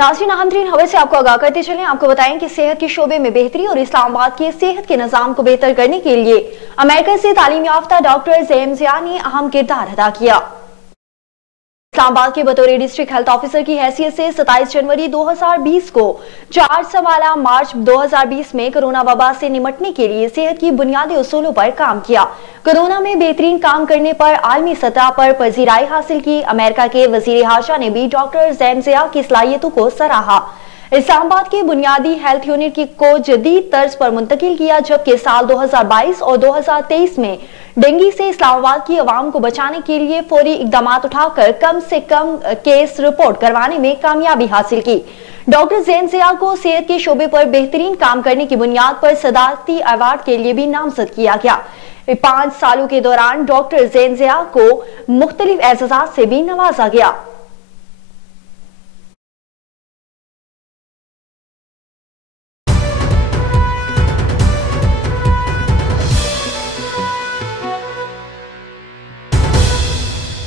नाज़रीन, अहम तरीन खबर से आपको आगाह करते चलें। आपको बताएं कि सेहत के शोबे में बेहतरी और इस्लामाबाद के सेहत के निजाम को बेहतर करने के लिए अमेरिका से तालीम याफ्ता डॉक्टर ज़ैम ज़िया ने अहम किरदार अदा किया। इस्लामाबाद के बतौर डिस्ट्रिक्ट हेल्थ ऑफिसर की हैसियत से 27 जनवरी 2020 को 4 सवाला मार्च 2020 में कोरोना वबा से निमटने के लिए सेहत की बुनियादी उसूलों पर काम किया। कोरोना में बेहतरीन काम करने पर आलमी सतह पर पजीराई हासिल की। अमेरिका के वजीर हाशा ने भी डॉक्टर ज़ैम ज़िया की सलाहियतों को सराहा। इस्लामाबाद के बुनियादी हेल्थ यूनिट को जदीद तर्ज पर मुंतकिल किया, जबकि साल 2022 और 2023 में डेंगू से इस्लामाबाद की आवाम को बचाने के लिए फौरी इकदाम उठाकर कम से कम केस रिपोर्ट करवाने में कामयाबी हासिल की। डॉक्टर ज़ैम ज़िया को सेहत के शोबे पर बेहतरीन काम करने की बुनियाद पर सदाकती अवार्ड के लिए भी नामजद किया गया। 5 सालों के दौरान डॉक्टर ज़ैम ज़िया को मुख्तलिफ एजाज़ात से भी नवाजा गया।